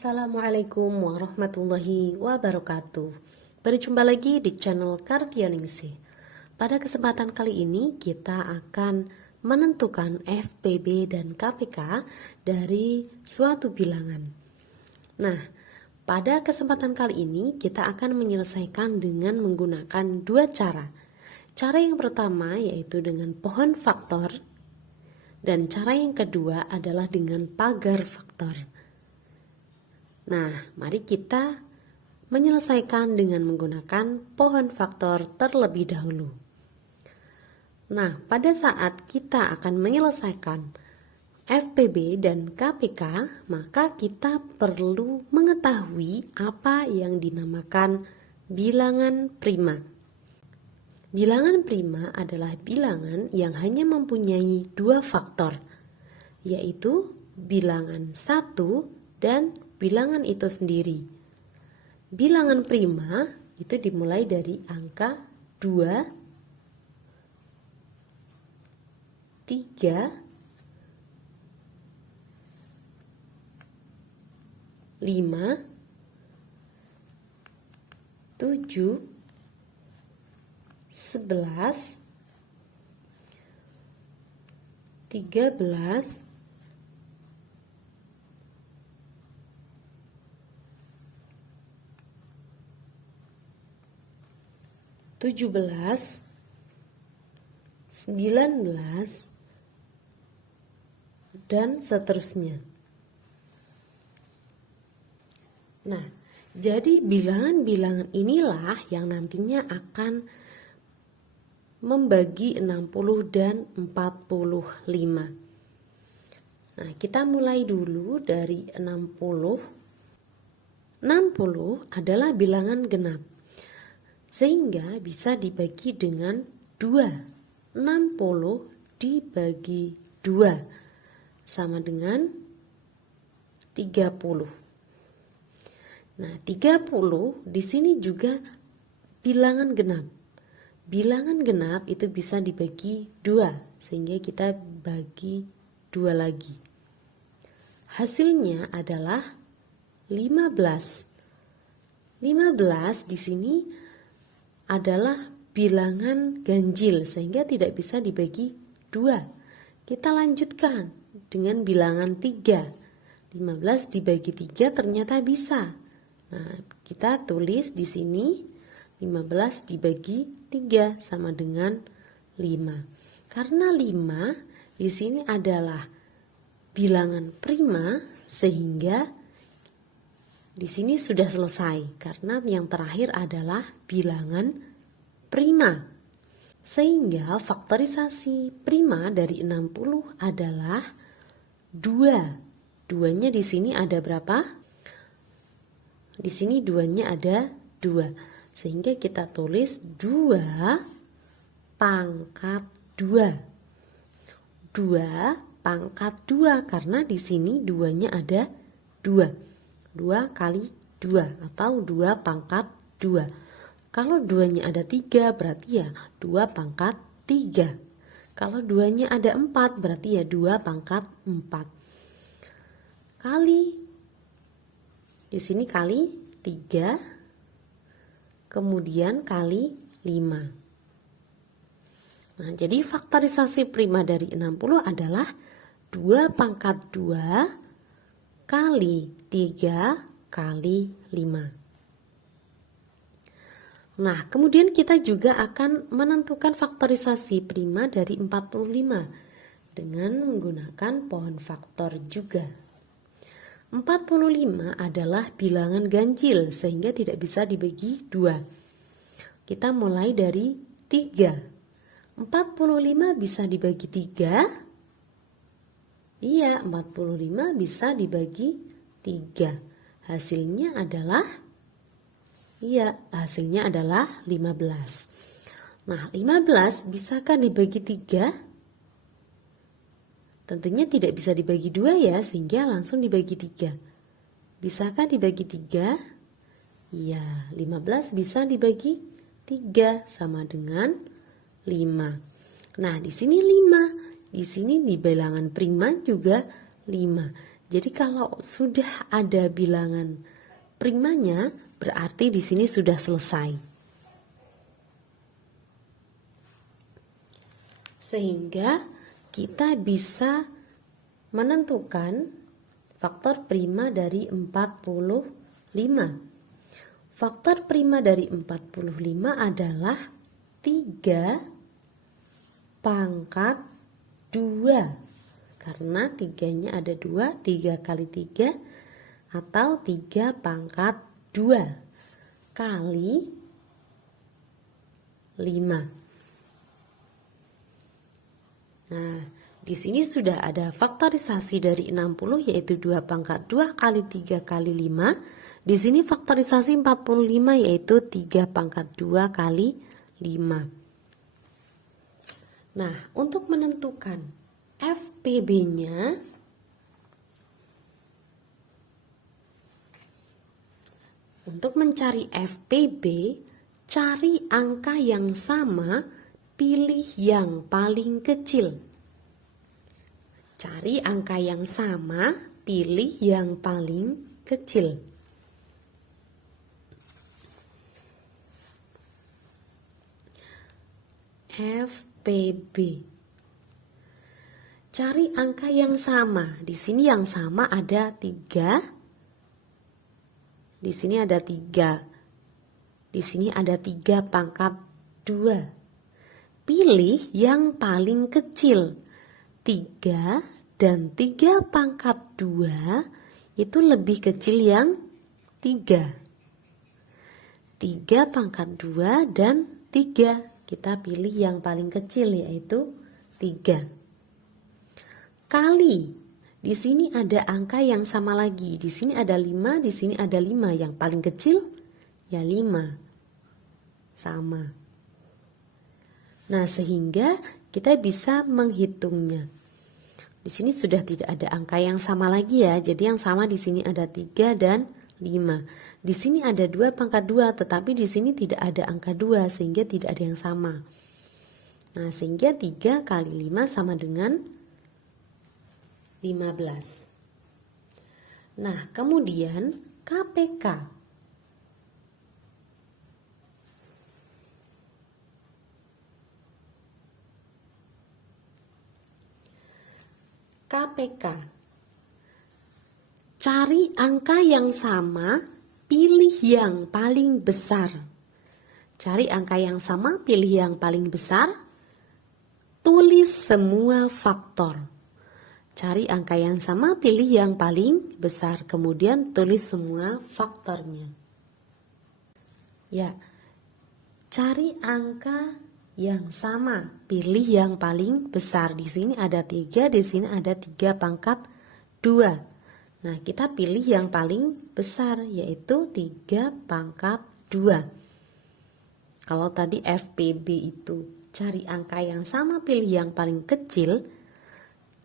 Assalamualaikum warahmatullahi wabarakatuh. Berjumpa lagi di channel Kartioningsih. Pada kesempatan kali ini kita akan menentukan FPB dan KPK dari suatu bilangan. Nah, pada kesempatan kali ini kita akan menyelesaikan dengan menggunakan dua cara. Cara yang pertama yaitu dengan pohon faktor, dan cara yang kedua adalah dengan pagar faktor. Nah, mari kita menyelesaikan dengan menggunakan pohon faktor terlebih dahulu. Nah, pada saat kita akan menyelesaikan FPB dan KPK, maka kita perlu mengetahui apa yang dinamakan bilangan prima. Bilangan prima adalah bilangan yang hanya mempunyai dua faktor, yaitu bilangan 1 dan bilangan itu sendiri. Bilangan prima itu dimulai dari angka 2, 3, 5, 7, 11, 13, 17, 19, dan seterusnya. Nah, jadi bilangan-bilangan inilah yang nantinya akan membagi 60 dan 45. Nah, kita mulai dulu dari 60. 60 adalah bilangan genap, sehingga bisa dibagi dengan 2. 60 dibagi 2 sama dengan 30. Nah, 30 di sini juga bilangan genap. Bilangan genap itu bisa dibagi 2, sehingga kita bagi 2 lagi. Hasilnya adalah 15. 15 di sini adalah bilangan ganjil, sehingga tidak bisa dibagi 2. Kita lanjutkan dengan bilangan 3. 15 dibagi 3 ternyata bisa. Nah, kita tulis di sini 15 dibagi 3 sama dengan 5. Karena 5 di sini adalah bilangan prima, sehingga di sini sudah selesai karena yang terakhir adalah bilangan prima. Sehingga faktorisasi prima dari 60 adalah 2. 2-nya di sini ada berapa? Di sini 2-nya ada 2. Sehingga kita tulis 2 pangkat 2. 2 pangkat 2 karena di sini 2-nya ada 2. 2 kali 2 atau 2 pangkat 2. Kalau 2-nya ada 3 berarti ya 2 pangkat 3. Kalau 2-nya ada 4 berarti ya 2 pangkat 4. Kali, di sini kali 3, kemudian kali 5. Nah, jadi faktorisasi prima dari 60 adalah 2 pangkat 2 kali 3 kali 5. Nah, kemudian kita juga akan menentukan faktorisasi prima dari 45 dengan menggunakan pohon faktor juga. 45 adalah bilangan ganjil, sehingga tidak bisa dibagi 2. Kita mulai dari 3. 45 bisa dibagi 3. Iya, 45 bisa dibagi 3. Hasilnya adalah 15. Nah, 15 bisakah dibagi 3? Tentunya tidak bisa dibagi 2 ya, sehingga langsung dibagi 3. Bisakah dibagi 3? Iya, 15 bisa dibagi 3 sama dengan 5. Nah, di sini 5. Di sini di bilangan prima juga 5. Jadi kalau sudah ada bilangan primanya, berarti di sini sudah selesai. Sehingga kita bisa menentukan faktor prima dari 45. Faktor prima dari 45 adalah 3 pangkat 2. Karena 3-nya ada 2, 3 kali 3 atau 3 pangkat 2 kali 5. Nah, di sini sudah ada faktorisasi dari 60 yaitu 2 pangkat 2 kali 3 kali 5. Di sini faktorisasi 45 yaitu 3 pangkat 2 kali 5. Nah, untuk menentukan FPB-nya, untuk mencari FPB, cari angka yang sama, pilih yang paling kecil. Cari angka yang sama, pilih yang paling kecil. FPB. Cari angka yang sama. Di sini yang sama ada 3. Di sini ada 3. Di sini ada 3 pangkat 2. Pilih yang paling kecil. 3 dan 3 pangkat 2 itu lebih kecil yang 3. 3 pangkat 2 dan 3. Kita pilih yang paling kecil yaitu 3. Kali, di sini ada angka yang sama lagi. Di sini ada 5, di sini ada 5. Yang paling kecil ya 5. Sama. Nah, sehingga kita bisa menghitungnya. Di sini sudah tidak ada angka yang sama lagi ya. Jadi yang sama di sini ada 3 dan 5. Di sini ada 2 pangkat 2, tetapi di sini tidak ada angka 2 sehingga tidak ada yang sama. Nah, sehingga 3 kali 5 sama dengan 15. Nah, kemudian KPK. KPK. Cari angka yang sama, pilih yang paling besar. Cari angka yang sama, pilih yang paling besar. Tulis semua faktor. Cari angka yang sama, pilih yang paling besar, kemudian tulis semua faktornya. Ya, cari angka yang sama, pilih yang paling besar. Di sini ada 3, di sini ada 3 pangkat 2. Nah, kita pilih yang paling besar, yaitu 3 pangkat 2. Kalau tadi FPB itu cari angka yang sama, pilih yang paling kecil.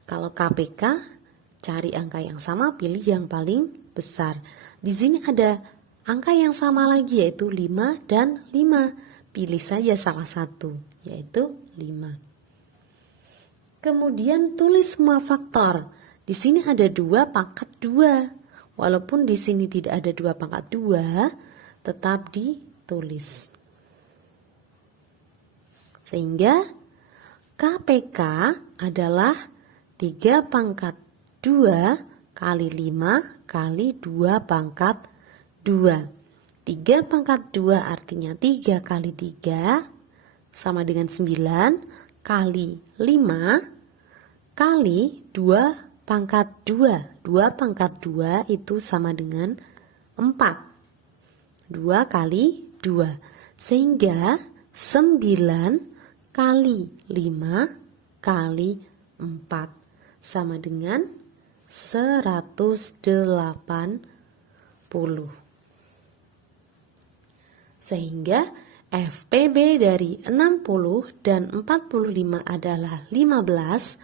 Kalau KPK, cari angka yang sama, pilih yang paling besar. Di sini ada angka yang sama lagi, yaitu 5 dan 5. Pilih saja salah satu, yaitu 5. Kemudian tulis semua faktor. Di sini ada 2 pangkat 2. Walaupun di sini tidak ada 2 pangkat 2, tetap ditulis. Sehingga KPK adalah 3 pangkat 2 kali 5 kali 2 pangkat 2. 3 pangkat 2 artinya 3 kali 3 sama dengan 9 kali 5 kali 2 pangkat 2. 2 pangkat 2 itu sama dengan 4. 2 kali 2. Sehingga 9 kali 5 kali 4. Sama dengan 180. Sehingga FPB dari 60 dan 45 adalah 15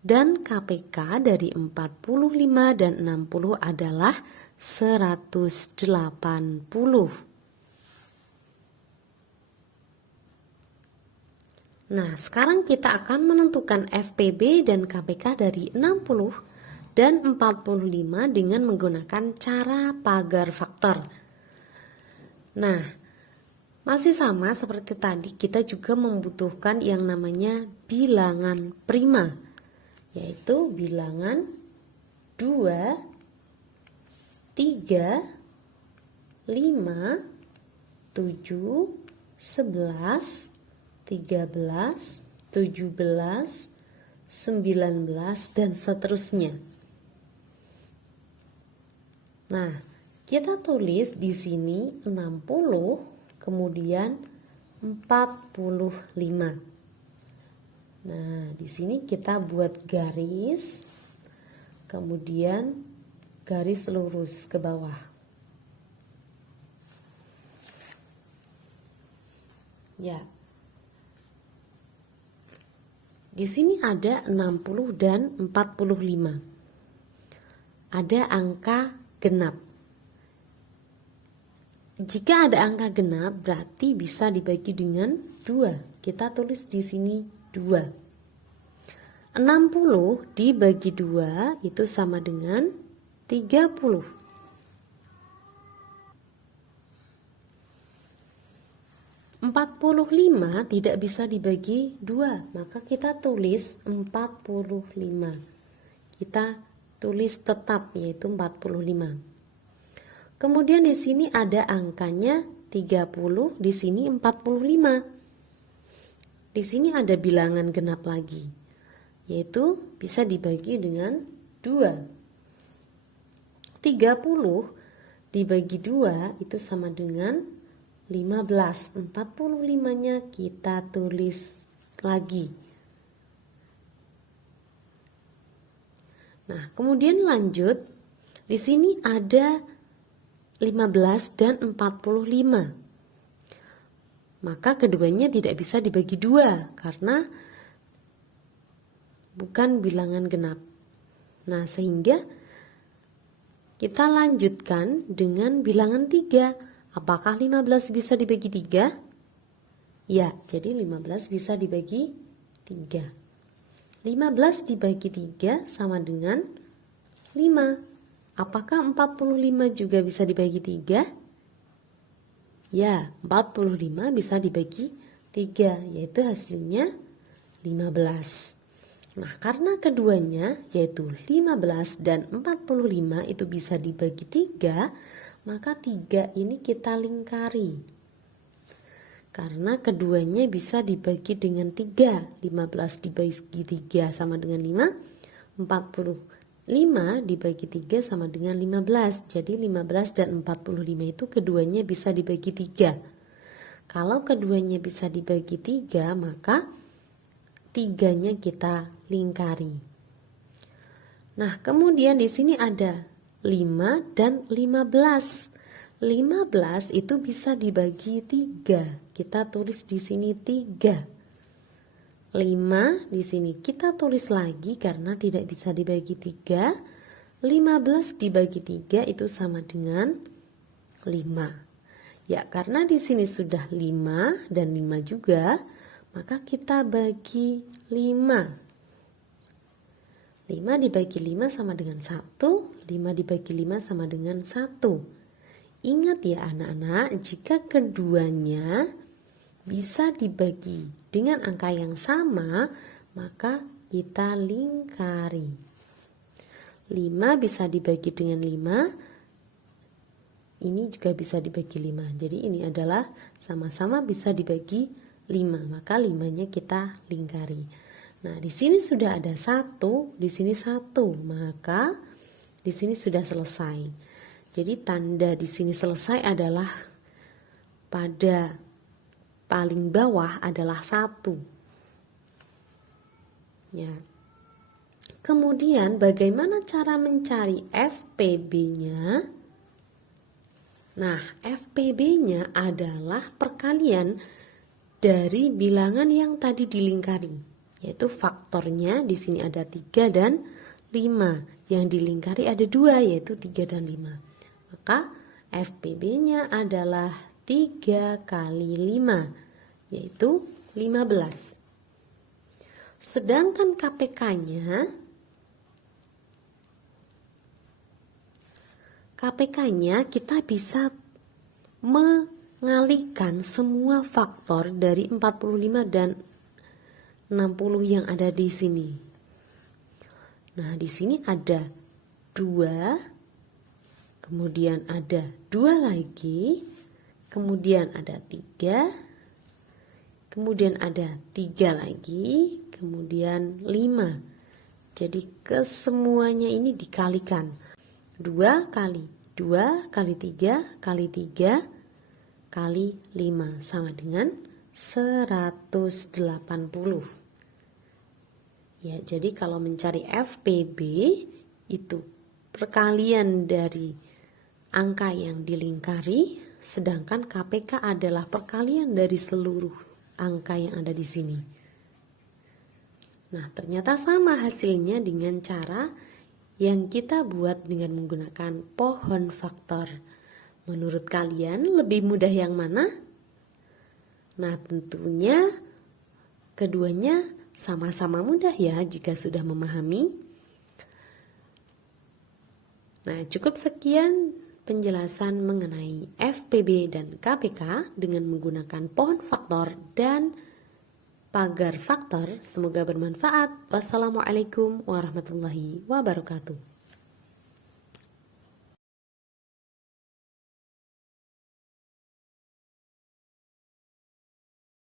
dan KPK dari 45 dan 60 adalah 180. Nah, sekarang kita akan menentukan FPB dan KPK dari 60 dan 45 dengan menggunakan cara pagar faktor. Nah, masih sama seperti tadi, kita juga membutuhkan yang namanya bilangan prima, yaitu bilangan 2, 3, 5, 7, 11, 13, 17, 19, dan seterusnya. Nah, kita tulis di sini 60, kemudian 45. Nah, di sini kita buat garis, kemudian garis lurus ke bawah. Ya. Di sini ada 60 dan 45. Ada angka genap. Jika ada angka genap berarti bisa dibagi dengan 2. Kita tulis di sini 2. 60 dibagi 2 itu sama dengan 30. 45 tidak bisa dibagi 2, maka kita tulis 45. Kita tulis tetap yaitu 45. Kemudian di sini ada angkanya 30, di sini 45. Di sini ada bilangan genap lagi, yaitu bisa dibagi dengan 2. 30 dibagi 2 itu sama dengan 15. 45-nya kita tulis lagi. Nah, kemudian lanjut. Di sini ada 15 dan 45. Maka keduanya tidak bisa dibagi 2 karena bukan bilangan genap. Nah, sehingga kita lanjutkan dengan bilangan 3. Apakah 15 bisa dibagi 3? Ya, jadi 15 bisa dibagi 3. 15 dibagi 3 sama dengan 5. Apakah 45 juga bisa dibagi 3? Ya, 45 bisa dibagi 3, yaitu hasilnya 15. Nah, karena keduanya yaitu 15 dan 45 itu bisa dibagi 3, maka 3 ini kita lingkari. Karena keduanya bisa dibagi dengan 3. 15 dibagi 3 sama dengan 5. 45 dibagi 3 sama dengan 15. Jadi 15 dan 45 itu keduanya bisa dibagi 3. Kalau keduanya bisa dibagi 3, maka 3-nya kita lingkari. Nah, kemudian di sini ada 5 dan 15. 15 itu bisa dibagi 3. Kita tulis di sini 3. 5 di sini kita tulis lagi karena tidak bisa dibagi 3. 15 dibagi 3 itu sama dengan 5. Ya, karena di sini sudah 5 dan 5 juga, maka kita bagi 5. 5 dibagi 5 sama dengan 1. 5 dibagi 5 sama dengan 1. Ingat ya anak-anak, jika keduanya bisa dibagi dengan angka yang sama, maka kita lingkari. 5 bisa dibagi dengan 5, ini juga bisa dibagi 5. Jadi ini adalah sama-sama bisa dibagi 5, maka 5-nya kita lingkari. Nah, di sini sudah ada 1, di sini 1, maka di sini sudah selesai. Jadi tanda di sini selesai adalah pada paling bawah adalah 1. Ya. Kemudian bagaimana cara mencari FPB-nya? Nah, FPB-nya adalah perkalian dari bilangan yang tadi dilingkari, yaitu faktornya di sini ada 3 dan 5. Yang dilingkari ada 2, yaitu 3 dan 5. Maka FPB-nya adalah 3 kali 5, yaitu 15. Sedangkan KPK-nya KPK-nya kita bisa mengalihkan semua faktor dari 45 dan 60 yang ada di sini. Nah, di sini ada 2, kemudian ada 2 lagi, kemudian ada 3, kemudian ada 3 lagi, kemudian 5. Jadi kesemuanya ini dikalikan. 2 kali 2 kali 3 kali 3 kali 5 sama dengan 180. Ya, jadi kalau mencari FPB itu perkalian dari angka yang dilingkari, sedangkan KPK adalah perkalian dari seluruh angka yang ada di sini. Nah, ternyata sama hasilnya dengan cara yang kita buat dengan menggunakan pohon faktor. Menurut kalian lebih mudah yang mana? Nah, tentunya keduanya sama-sama mudah ya jika sudah memahami. Nah, cukup sekian penjelasan mengenai FPB dan KPK dengan menggunakan pohon faktor dan pagar faktor. Semoga bermanfaat. Wassalamualaikum warahmatullahi wabarakatuh.